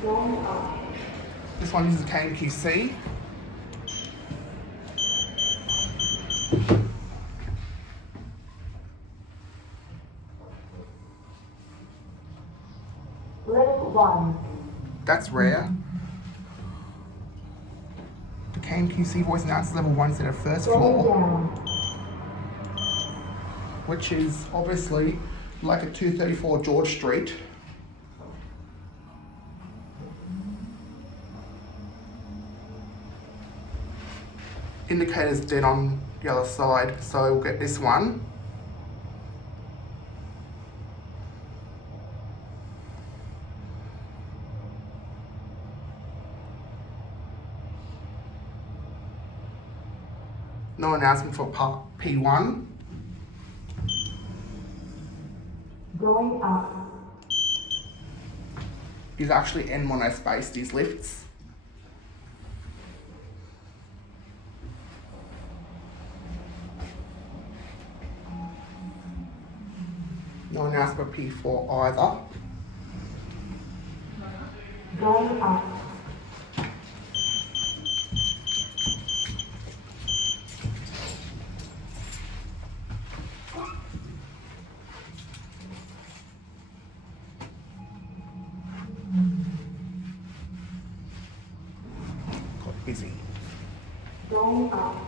This one uses KMQC. Level 1. That's rare. The KMQC voice announces level 1 instead of first floor, which is obviously like a 234 George Street. Indicator's dead on the other side, so we'll get this one. No announcement for part P1. Going up. These actually end MonoSpace, these lifts. No announcement for P4 either. Going up. Got busy. Going up.